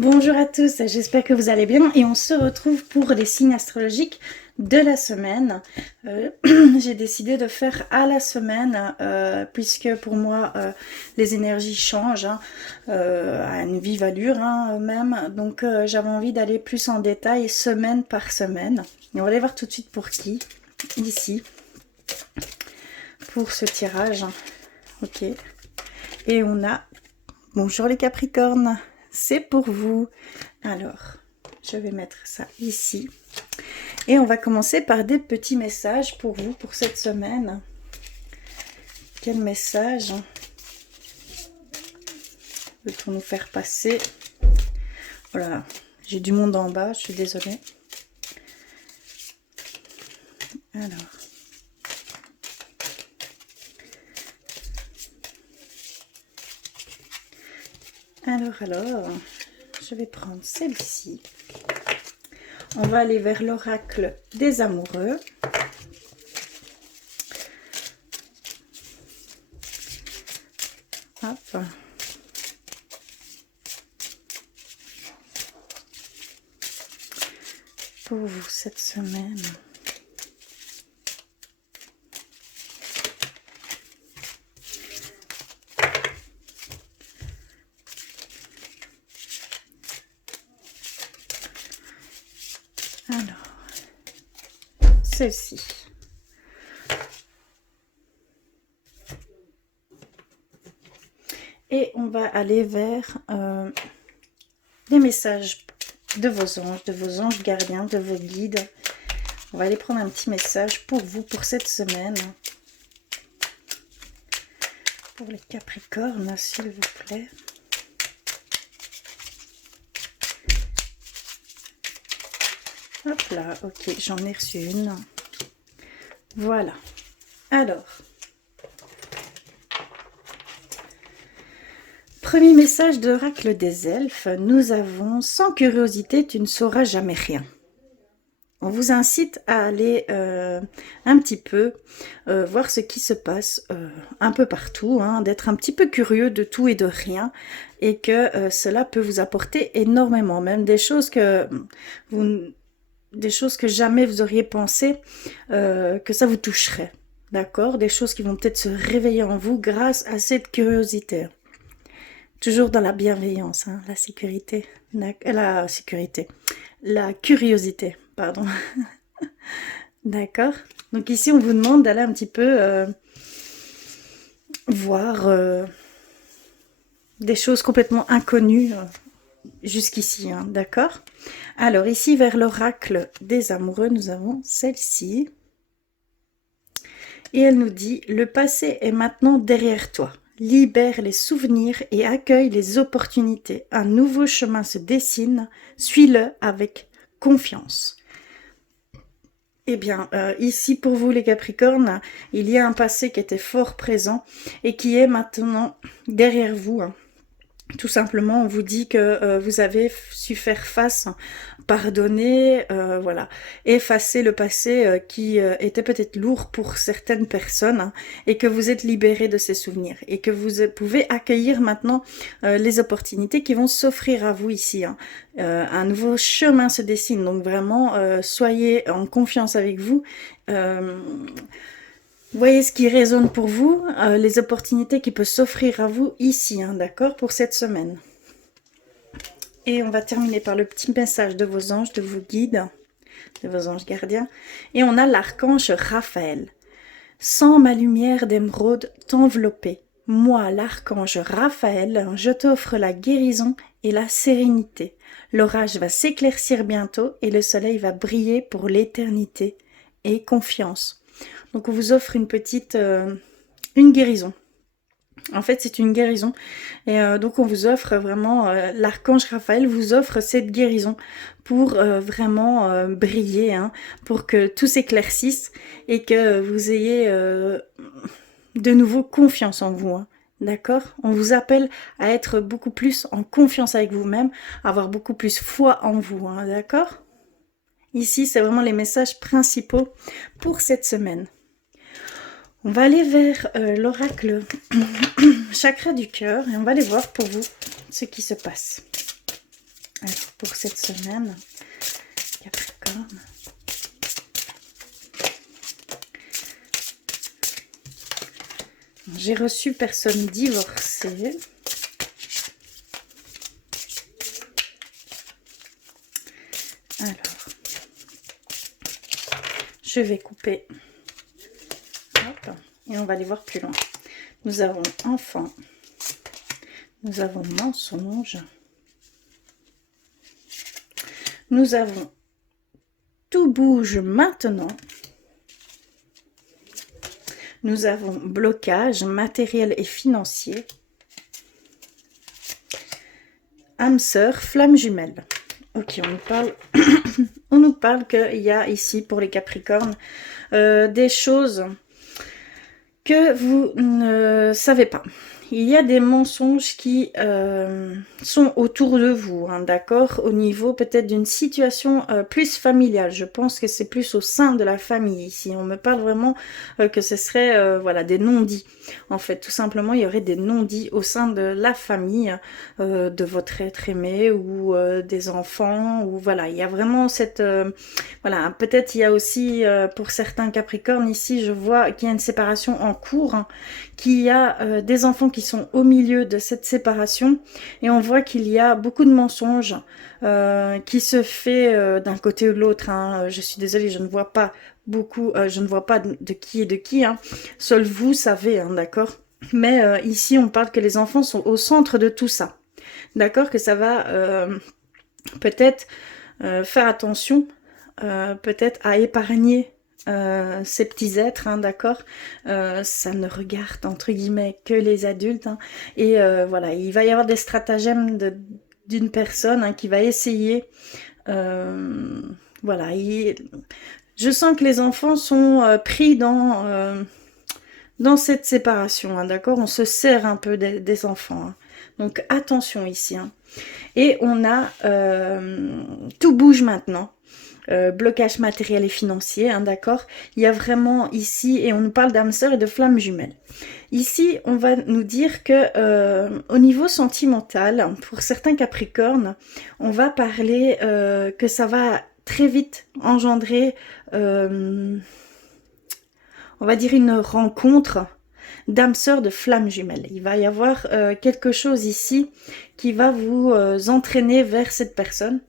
Bonjour à tous, j'espère que vous allez bien et on se retrouve pour les signes astrologiques de la semaine. J'ai décidé de faire à la semaine puisque pour moi les énergies changent à une vive allure même. Donc j'avais envie d'aller plus en détail semaine par semaine. Et on va aller voir tout de suite pour qui, ici, pour ce tirage. Ok. Et on a, bonjour les Capricornes. C'est pour vous. Alors, je vais mettre ça ici. Et on va commencer par des petits messages pour vous, pour cette semaine. Quel message veut-on nous faire passer? Voilà, j'ai du monde en bas, je suis désolée. Alors, je vais prendre celle-ci. On va aller vers l'oracle des amoureux. Hop. Pour vous cette semaine. Alors, celle-ci. Et on va aller vers les messages de vos anges gardiens, de vos guides. On va aller prendre un petit message pour vous, pour cette semaine. Pour les Capricornes, s'il vous plaît. Hop là, ok, j'en ai reçu une. Voilà. Alors, premier message de l'oracle des elfes, nous avons « Sans curiosité, tu ne sauras jamais rien ». On vous incite à aller un petit peu voir ce qui se passe un peu partout, d'être un petit peu curieux de tout et de rien, et que cela peut vous apporter énormément, même des choses que jamais vous auriez pensé que ça vous toucherait, d'accord? Des choses qui vont peut-être se réveiller en vous grâce à cette curiosité. Toujours dans la bienveillance, la curiosité, pardon. D'accord. Donc ici, on vous demande d'aller un petit peu voir des choses complètement inconnues jusqu'ici, d'accord. Alors ici, vers l'oracle des amoureux, nous avons celle-ci. Et elle nous dit « Le passé est maintenant derrière toi. Libère les souvenirs et accueille les opportunités. Un nouveau chemin se dessine. Suis-le avec confiance. » Eh bien, ici pour vous les Capricornes, il y a un passé qui était fort présent et qui est maintenant derrière vous. Tout simplement, on vous dit que vous avez su faire face, pardonner, voilà, effacer le passé qui était peut-être lourd pour certaines personnes et que vous êtes libéré de ces souvenirs et que vous pouvez accueillir maintenant les opportunités qui vont s'offrir à vous ici. Un nouveau chemin se dessine, donc vraiment, soyez en confiance avec vous. Voyez ce qui résonne pour vous, les opportunités qui peuvent s'offrir à vous ici, d'accord, pour cette semaine. Et on va terminer par le petit message de vos anges, de vos guides, de vos anges gardiens. Et on a l'archange Raphaël. Sans ma lumière d'émeraude t'envelopper, moi, l'archange Raphaël, je t'offre la guérison et la sérénité. L'orage va s'éclaircir bientôt et le soleil va briller pour l'éternité. Et confiance. Donc on vous offre une petite, une guérison. En fait, c'est une guérison. Et donc on vous offre vraiment, l'archange Raphaël vous offre cette guérison pour vraiment briller, pour que tout s'éclaircisse et que vous ayez de nouveau confiance en vous. D'accord? On vous appelle à être beaucoup plus en confiance avec vous-même, avoir beaucoup plus foi en vous. D'accord? Ici, c'est vraiment les messages principaux pour cette semaine. On va aller vers l'oracle chakra du cœur et on va aller voir pour vous ce qui se passe. Alors, pour cette semaine, Capricorne. J'ai reçu personne divorcée. Alors, je vais couper. Hop, et on va aller voir plus loin. Nous avons enfant. Nous avons mensonge. Nous avons tout bouge maintenant. Nous avons blocage matériel et financier. Âme sœur, flamme jumelle. Ok, on nous parle, on nous parle qu'il y a ici pour les Capricornes des choses que vous ne savez pas. Il y a des mensonges qui sont autour de vous, hein, d'accord? Au niveau peut-être d'une situation plus familiale. Je pense que c'est plus au sein de la famille ici. On me parle vraiment que ce serait voilà, des non-dits. En fait, tout simplement, il y aurait des non-dits au sein de la famille de votre être aimé ou des enfants. Ou voilà, il y a vraiment cette... voilà, peut-être il y a aussi pour certains Capricornes ici, je vois qu'il y a une séparation en cours, hein, qu'il y a des enfants qui sont au milieu de cette séparation et on voit qu'il y a beaucoup de mensonges qui se fait d'un côté ou de l'autre. Hein. Je suis désolée, je ne vois pas beaucoup, je ne vois pas de qui est de qui. Hein. Seul vous savez, hein, d'accord? Mais ici, on parle que les enfants sont au centre de tout ça. D'accord? Que ça va peut-être faire attention peut-être à épargner ces petits êtres, hein, d'accord, ça ne regarde entre guillemets que les adultes, hein, et voilà, il va y avoir des stratagèmes d'une personne hein, qui va essayer, voilà, je sens que les enfants sont pris dans cette séparation, hein, d'accord, on se sert un peu des enfants, hein. Donc attention ici, hein. Et on a tout bouge maintenant. Blocage matériel et financier, hein, d'accord. Il y a vraiment ici, et on nous parle d'âme sœur et de flamme jumelle. Ici, on va nous dire que au niveau sentimental, pour certains Capricornes, on va parler que ça va très vite engendrer, on va dire une rencontre d'âme sœur de flamme jumelle. Il va y avoir quelque chose ici qui va vous entraîner vers cette personne,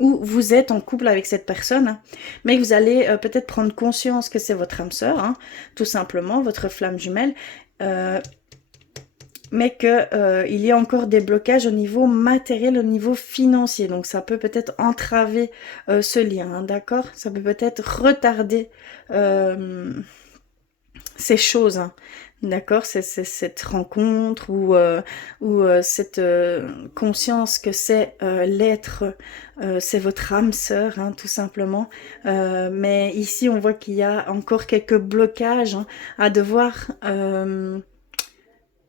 ou vous êtes en couple avec cette personne, hein, mais que vous allez peut-être prendre conscience que c'est votre âme sœur, hein, tout simplement, votre flamme jumelle, mais que il y a encore des blocages au niveau matériel, au niveau financier. Donc ça peut peut-être entraver ce lien, hein, d'accord? Ça peut peut-être retarder ces choses, hein. D'accord, c'est cette rencontre ou cette conscience que c'est l'être, c'est votre âme sœur, hein, tout simplement. Mais ici, on voit qu'il y a encore quelques blocages hein, à devoir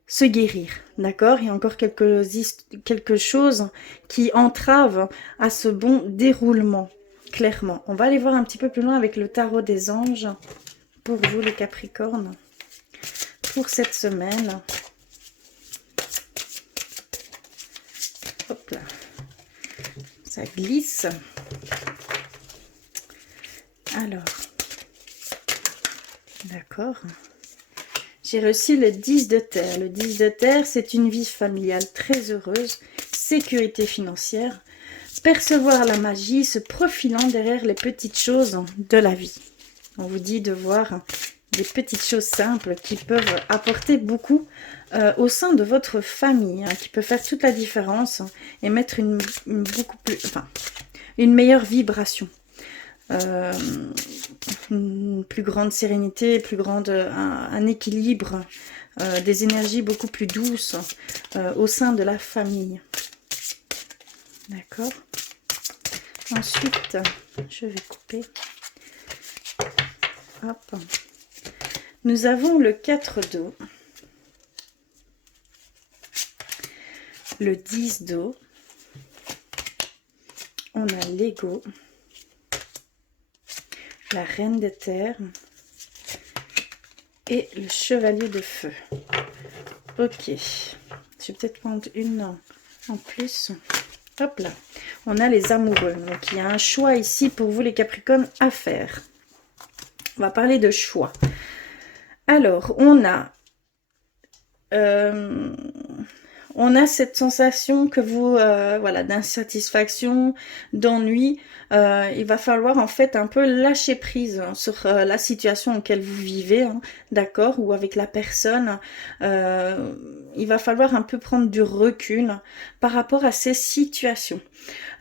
se guérir. D'accord, il y a encore quelque chose qui entrave à ce bon déroulement, clairement. On va aller voir un petit peu plus loin avec le tarot des anges pour vous les Capricornes. Pour cette semaine. Hop là. Ça glisse. Alors. D'accord. J'ai reçu le 10 de terre. Le 10 de terre, c'est une vie familiale très heureuse, sécurité financière, percevoir la magie, se profilant derrière les petites choses de la vie. On vous dit de voir des petites choses simples qui peuvent apporter beaucoup au sein de votre famille, hein, qui peut faire toute la différence et mettre une meilleure vibration, une plus grande sérénité, un équilibre, des énergies beaucoup plus douces au sein de la famille. D'accord. Ensuite, je vais couper. Hop. Nous avons le 4 d'eau, le 10 d'eau, on a l'ego, la reine de terre et le chevalier de feu. Ok, je vais peut-être prendre une en plus. Hop là, on a les amoureux. Donc, il y a un choix ici pour vous, les Capricornes, à faire. On va parler de choix. Alors, on a cette sensation que vous, voilà, d'insatisfaction, d'ennui. Il va falloir en fait un peu lâcher prise sur la situation en laquelle vous vivez, hein, d'accord, ou avec la personne. Il va falloir un peu prendre du recul par rapport à ces situations.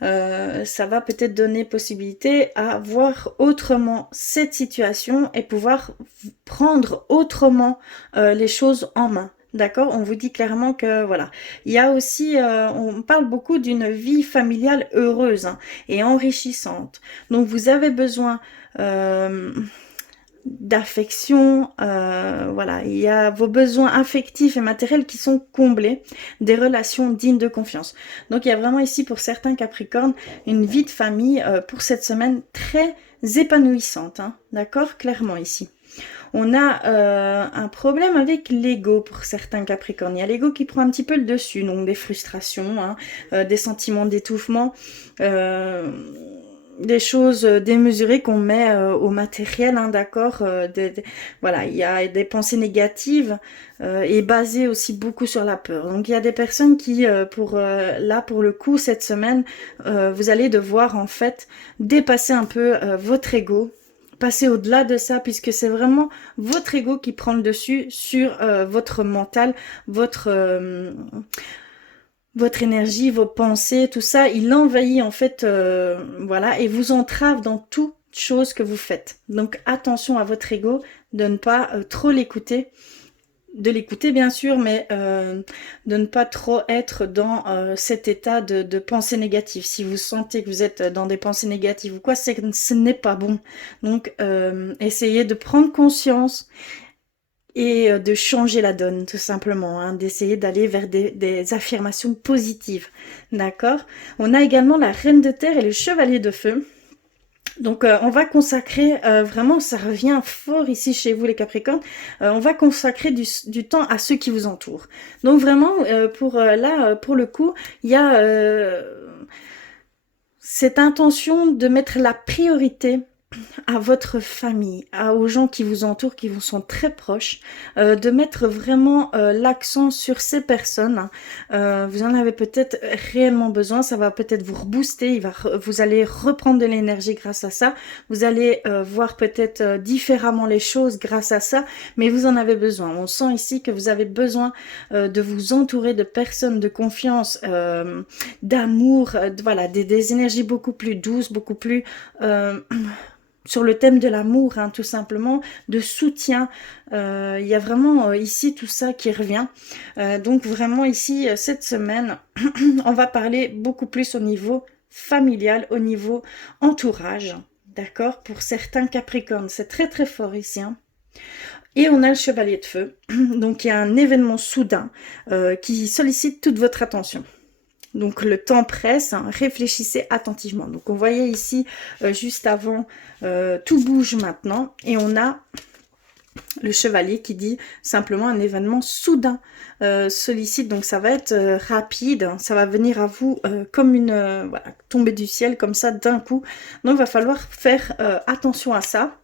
Ça va peut-être donner possibilité à voir autrement cette situation et pouvoir prendre autrement les choses en main. D'accord, on vous dit clairement que voilà. Il y a aussi, on parle beaucoup d'une vie familiale heureuse, hein, et enrichissante. Donc vous avez besoin d'affection, voilà, il y a vos besoins affectifs et matériels qui sont comblés, des relations dignes de confiance. Donc il y a vraiment ici pour certains Capricornes une vie de famille pour cette semaine très épanouissante, hein, d'accord, clairement ici. On a un problème avec l'ego pour certains Capricornes. Il y a l'ego qui prend un petit peu le dessus, donc des frustrations, hein, des sentiments d'étouffement, des choses démesurées qu'on met au matériel, hein, d'accord. Voilà, il y a des pensées négatives et basées aussi beaucoup sur la peur. Donc il y a des personnes qui, pour le coup, cette semaine, vous allez devoir en fait dépasser un peu votre ego. Passer au-delà de ça, puisque c'est vraiment votre ego qui prend le dessus sur votre mental, votre énergie, vos pensées, tout ça. Il envahit en fait, voilà, et vous entrave dans toute chose que vous faites. Donc attention à votre ego, de ne pas trop l'écouter. De l'écouter bien sûr, mais de ne pas trop être dans cet état de pensée négative. Si vous sentez que vous êtes dans des pensées négatives ou quoi, ce n'est pas bon. Donc essayez de prendre conscience et de changer la donne tout simplement, hein, d'essayer d'aller vers des affirmations positives. D'accord? On a également la Reine de Terre et le Chevalier de Feu. Donc on va consacrer, vraiment ça revient fort ici chez vous les Capricornes, on va consacrer du temps à ceux qui vous entourent. Donc vraiment pour le coup, il y a cette intention de mettre la priorité à votre famille, aux gens qui vous entourent, qui vous sont très proches, de mettre vraiment l'accent sur ces personnes. Vous en avez peut-être réellement besoin, ça va peut-être vous rebooster, vous allez reprendre de l'énergie grâce à ça, vous allez voir peut-être différemment les choses grâce à ça, mais vous en avez besoin. On sent ici que vous avez besoin de vous entourer de personnes de confiance, d'amour, voilà, des énergies beaucoup plus douces, beaucoup plus... sur le thème de l'amour, hein, tout simplement, de soutien. Il y a vraiment ici tout ça qui revient. Donc vraiment ici, cette semaine, on va parler beaucoup plus au niveau familial, au niveau entourage. D'accord? Pour certains Capricornes, c'est très très fort ici. Hein. Et on a le Chevalier de Feu. Donc il y a un événement soudain qui sollicite toute votre attention. Donc le temps presse, hein, réfléchissez attentivement. Donc on voyait ici juste avant, tout bouge maintenant. Et on a le chevalier qui dit simplement un événement soudain sollicite. Donc ça va être rapide, hein, ça va venir à vous comme une voilà, tomber du ciel comme ça d'un coup. Donc il va falloir faire attention à ça.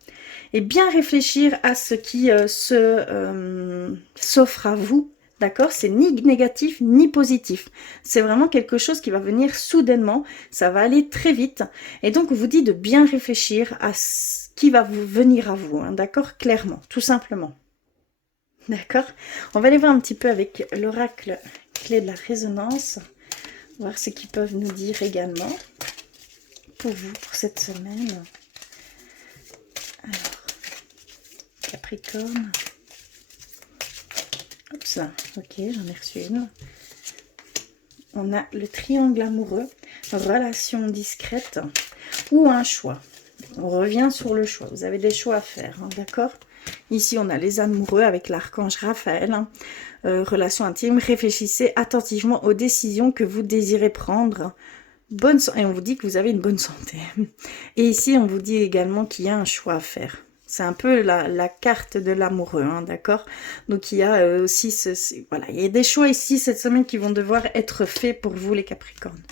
Et bien réfléchir à ce qui s'offre à vous. D'accord? C'est ni négatif ni positif. C'est vraiment quelque chose qui va venir soudainement. Ça va aller très vite. Et donc, on vous dit de bien réfléchir à ce qui va vous venir à vous. Hein, d'accord? Clairement, tout simplement. D'accord? On va aller voir un petit peu avec l'oracle clé de la résonance. Voir ce qu'ils peuvent nous dire également. Pour vous, pour cette semaine. Alors, Capricorne. Hop ça, ok, j'en ai reçu une. On a le triangle amoureux, relation discrète ou un choix. On revient sur le choix. Vous avez des choix à faire, hein, d'accord? Ici, on a les amoureux avec l'archange Raphaël. Hein, relation intime. Réfléchissez attentivement aux décisions que vous désirez prendre. Et on vous dit que vous avez une bonne santé. Et ici, on vous dit également qu'il y a un choix à faire. C'est un peu la carte de l'amoureux, hein, d'accord? Donc il y a aussi, voilà, il y a des choix ici cette semaine qui vont devoir être faits pour vous les Capricornes.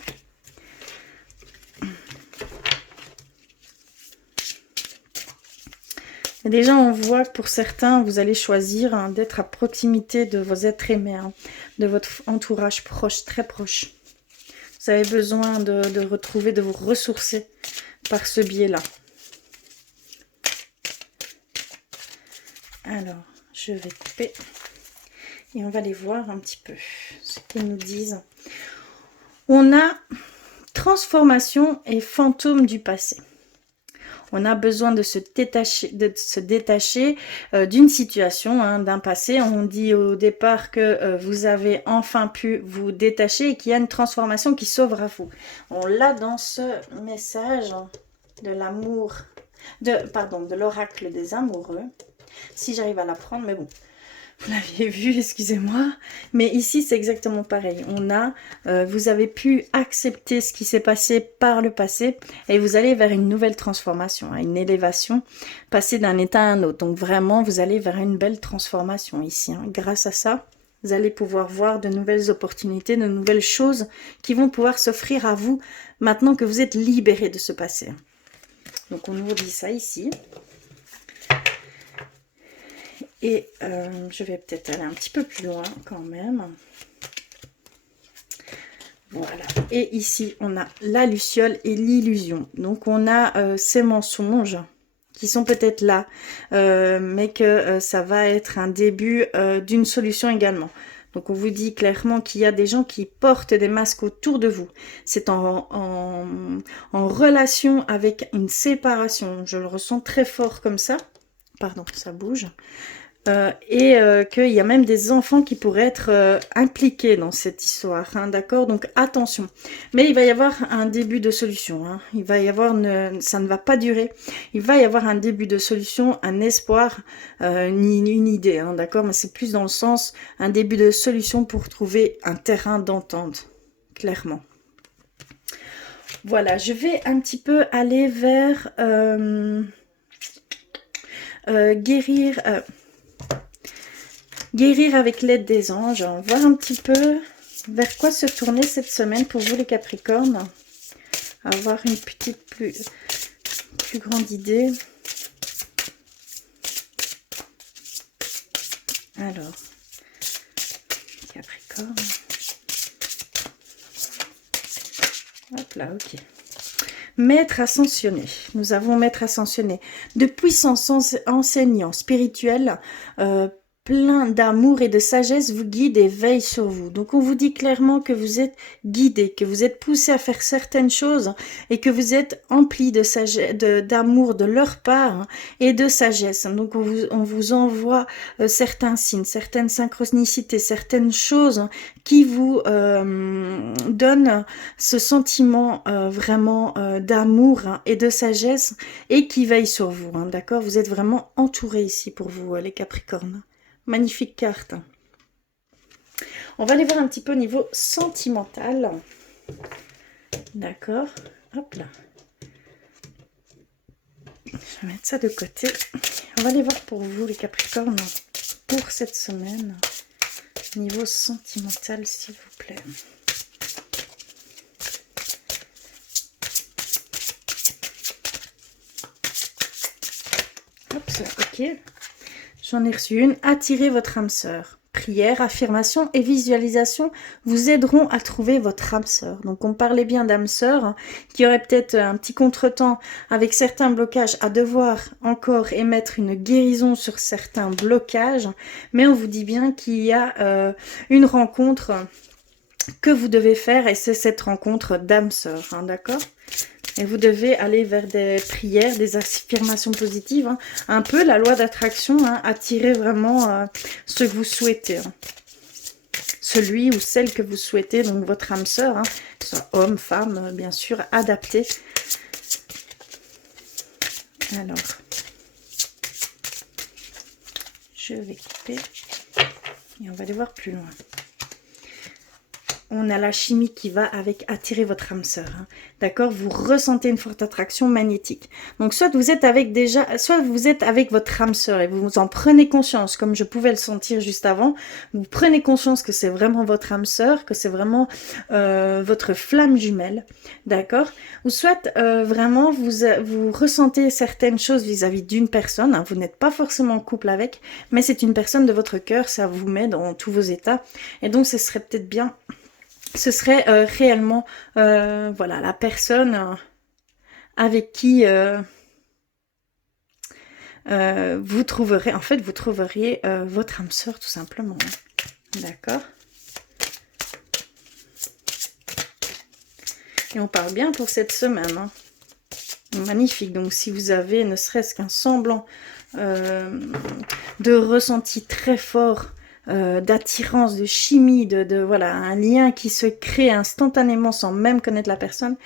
Et déjà, on voit que pour certains, vous allez choisir hein, d'être à proximité de vos êtres aimés, hein, de votre entourage proche, très proche. Vous avez besoin de retrouver, de vous ressourcer par ce biais-là. Alors, je vais couper et on va aller voir un petit peu ce qu'ils nous disent. On a transformation et fantôme du passé. On a besoin de se détacher d'une situation, hein, d'un passé. On dit au départ que vous avez enfin pu vous détacher et qu'il y a une transformation qui s'ouvre à vous. On l'a dans ce message de l'amour, de l'oracle des amoureux. Si j'arrive à la prendre, mais bon. Vous l'aviez vu, excusez-moi. Mais ici, c'est exactement pareil. Vous avez pu accepter ce qui s'est passé par le passé et vous allez vers une nouvelle transformation, une élévation, passer d'un état à un autre. Donc vraiment, vous allez vers une belle transformation ici. Hein. Grâce à ça, vous allez pouvoir voir de nouvelles opportunités, de nouvelles choses qui vont pouvoir s'offrir à vous maintenant que vous êtes libéré de ce passé. Donc on nous dit ça ici. Et je vais peut-être aller un petit peu plus loin quand même. Voilà. Et ici, on a la luciole et l'illusion. Donc, on a ces mensonges qui sont peut-être là, mais que ça va être un début d'une solution également. Donc, on vous dit clairement qu'il y a des gens qui portent des masques autour de vous. C'est en relation avec une séparation. Je le ressens très fort comme ça. Pardon, ça bouge. Qu'il y a même des enfants qui pourraient être impliqués dans cette histoire, hein, d'accord? Donc attention. Mais il va y avoir un début de solution. Hein. Il va y avoir ça ne va pas durer. Il va y avoir un début de solution, un espoir, une idée, hein, d'accord? Mais c'est plus dans le sens un début de solution pour trouver un terrain d'entente, clairement. Voilà, je vais un petit peu aller vers guérir avec l'aide des anges. On va voir un petit peu vers quoi se tourner cette semaine pour vous les Capricornes. Avoir une petite plus grande idée. Alors, Capricorne. Hop là, ok. Maître ascensionné. Nous avons Maître ascensionné. De puissants enseignants spirituels, plein d'amour et de sagesse vous guide et veille sur vous. Donc on vous dit clairement que vous êtes guidé, que vous êtes poussé à faire certaines choses et que vous êtes empli de sagesse, d'amour de leur part et de sagesse. Donc on vous envoie certains signes, certaines synchronicités, certaines choses qui vous donnent ce sentiment vraiment d'amour et de sagesse et qui veille sur vous. Hein, d'accord? Vous êtes vraiment entouré ici pour vous, les Capricornes. Magnifique carte. On va aller voir un petit peu au niveau sentimental. D'accord. Hop là. Je vais mettre ça de côté. On va aller voir pour vous, les Capricornes, pour cette semaine. Niveau sentimental, s'il vous plaît. Hop, ça, ok. J'en ai reçu une. Attirez votre âme sœur. Prière, affirmation et visualisation vous aideront à trouver votre âme sœur. Donc on parlait bien d'âme sœur, hein, qui aurait peut-être un petit contretemps avec certains blocages à devoir encore émettre une guérison sur certains blocages. Mais on vous dit bien qu'il y a une rencontre que vous devez faire et c'est cette rencontre d'âme sœur, hein, d'accord? Et vous devez aller vers des prières, des affirmations positives. Hein. Un peu la loi d'attraction, hein, attirer vraiment ce que vous souhaitez. Hein. Celui ou celle que vous souhaitez, donc votre âme sœur, hein, soit homme, femme, bien sûr, adapté. Alors, je vais couper et on va aller voir plus loin. on a la chimie qui va avec attirer votre âme sœur. Hein. D'accord? Vous ressentez une forte attraction magnétique. Donc, soit vous êtes avec votre âme sœur et vous en prenez conscience, comme je pouvais le sentir juste avant. Vous prenez conscience que c'est vraiment votre âme sœur, que c'est vraiment votre flamme jumelle. D'accord? Ou soit vraiment vous ressentez certaines choses vis-à-vis d'une personne. Hein. Vous n'êtes pas forcément en couple avec, mais c'est une personne de votre cœur. Ça vous met dans tous vos états. Et donc, ce serait peut-être bien... Ce serait réellement voilà, la personne avec qui vous trouverez, en fait, vous trouveriez votre âme sœur tout simplement. Hein. D'accord? Et on parle bien pour cette semaine. Hein. Magnifique. Donc, si vous avez ne serait-ce qu'un semblant de ressenti très fort, d'attirance, de chimie, voilà, un lien qui se crée instantanément sans même connaître la personne,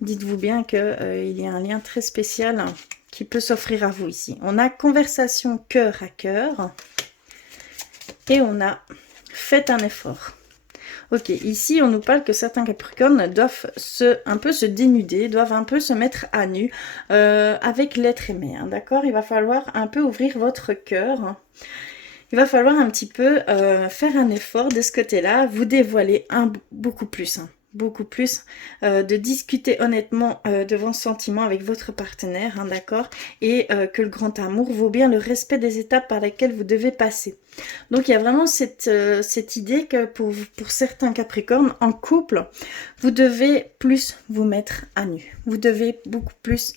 dites-vous bien qu'il y a un lien très spécial qui peut s'offrir à vous ici. On a conversation cœur à cœur et on a fait un effort. Ok, ici on nous parle que certains Capricornes doivent un peu se dénuder, doivent un peu se mettre à nu avec l'être aimé, hein, d'accord? Il va falloir un peu ouvrir votre cœur. Il va falloir un petit peu faire un effort de ce côté-là, vous dévoiler beaucoup plus. Hein, beaucoup plus, de discuter honnêtement de vos sentiments avec votre partenaire, hein, d'accord? Et que le grand amour vaut bien le respect des étapes par lesquelles vous devez passer. Donc il y a vraiment cette idée que pour certains Capricornes en couple, vous devez plus vous mettre à nu. Vous devez beaucoup plus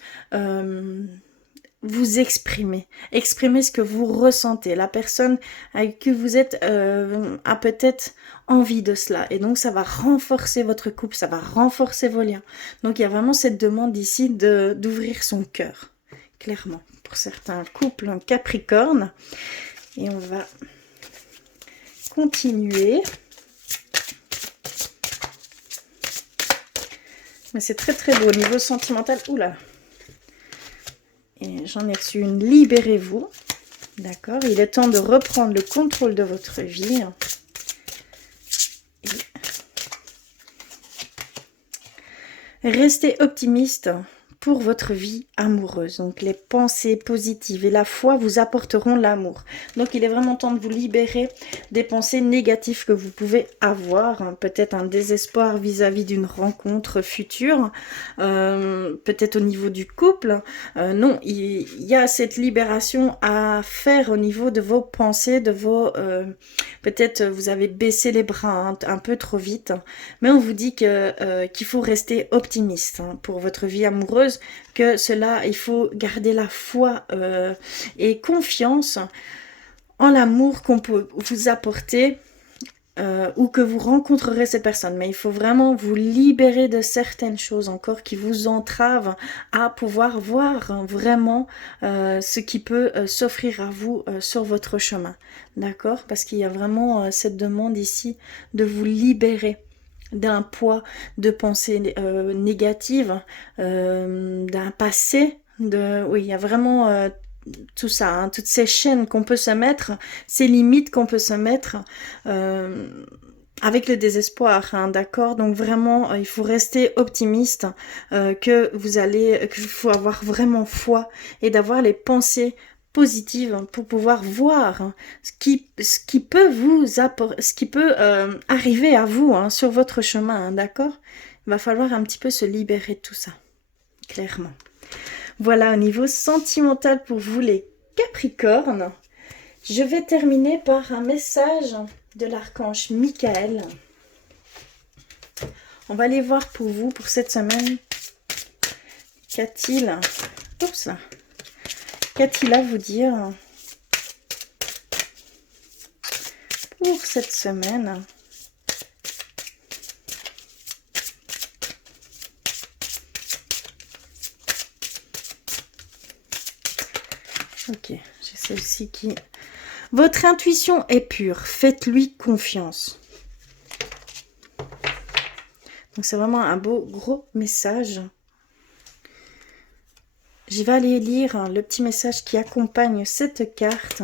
vous exprimer ce que vous ressentez. La personne avec qui vous êtes a peut-être envie de cela. Et donc, ça va renforcer votre couple, ça va renforcer vos liens. Donc, il y a vraiment cette demande ici d'ouvrir son cœur, clairement, pour certains couples Capricorne. Et on va continuer. Mais c'est très, très beau au niveau sentimental. Oula! Et j'en ai reçu une, libérez-vous. D'accord, il est temps de reprendre le contrôle de votre vie. Et restez optimiste pour votre vie amoureuse. Donc les pensées positives et la foi vous apporteront l'amour. Donc il est vraiment temps de vous libérer des pensées négatives que vous pouvez avoir. Hein. Peut-être un désespoir vis-à-vis d'une rencontre future. Peut-être au niveau du couple. Non, il y a cette libération à faire au niveau de vos pensées, de vos... peut-être vous avez baissé les bras un peu trop vite. Mais on vous dit qu'il faut rester optimiste hein, pour votre vie amoureuse. Que cela, il faut garder la foi et confiance en l'amour qu'on peut vous apporter ou que vous rencontrerez cette personne. Mais il faut vraiment vous libérer de certaines choses encore qui vous entravent à pouvoir voir hein, vraiment ce qui peut s'offrir à vous sur votre chemin. D'accord? Parce qu'il y a vraiment cette demande ici de vous libérer d'un poids de pensée négative, d'un passé, oui, il y a vraiment tout ça, hein, toutes ces chaînes qu'on peut se mettre, ces limites qu'on peut se mettre avec le désespoir, hein, d'accord? Donc vraiment, il faut rester optimiste, qu'il faut avoir vraiment foi et d'avoir les pensées positive pour pouvoir voir hein, ce qui peut vous apporter, ce qui peut arriver à vous hein, sur votre chemin, hein, d'accord? Il va falloir un petit peu se libérer de tout ça, clairement. Voilà, au niveau sentimental pour vous les Capricornes, je vais terminer par un message de l'archange Michael. On va aller voir pour vous, pour cette semaine, qu'a-t-il... Oups là. Qu'a-t-il à vous dire pour cette semaine? Ok, j'ai celle-ci qui... Votre intuition est pure, faites-lui confiance. Donc c'est vraiment un beau gros message. Je vais aller lire le petit message qui accompagne cette carte.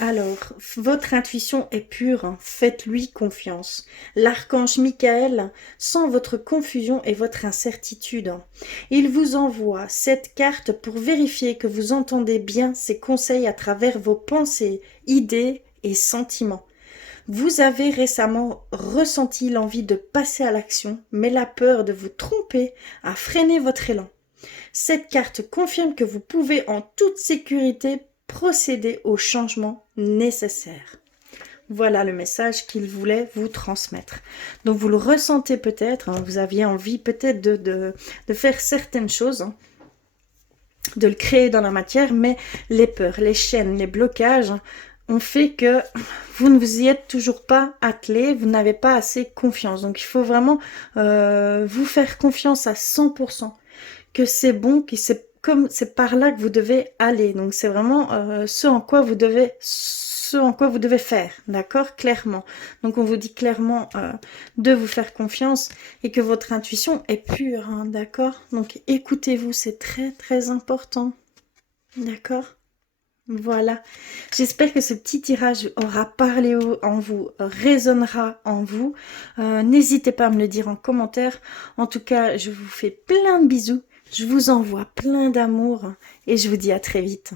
Alors, votre intuition est pure, hein. Faites-lui confiance. L'archange Michael sent votre confusion et votre incertitude. Il vous envoie cette carte pour vérifier que vous entendez bien ses conseils à travers vos pensées, idées et sentiments. Vous avez récemment ressenti l'envie de passer à l'action, mais la peur de vous tromper a freiné votre élan. Cette carte confirme que vous pouvez en toute sécurité procéder aux changements nécessaires. Voilà le message qu'il voulait vous transmettre. Donc vous le ressentez peut-être, hein, vous aviez envie peut-être de faire certaines choses, hein, de le créer dans la matière, mais les peurs, les chaînes, les blocages ont fait que vous ne vous y êtes toujours pas attelé, vous n'avez pas assez confiance. Donc il faut vraiment vous faire confiance à 100%, que c'est bon, que c'est par là que vous devez aller. Donc c'est vraiment ce en quoi vous devez faire, d'accord, clairement. Donc on vous dit clairement de vous faire confiance et que votre intuition est pure, hein, d'accord. Donc écoutez-vous, c'est très très important, d'accord. Voilà, j'espère que ce petit tirage aura parlé en vous, résonnera en vous. N'hésitez pas à me le dire en commentaire. En tout cas, je vous fais plein de bisous. Je vous envoie plein d'amour et je vous dis à très vite.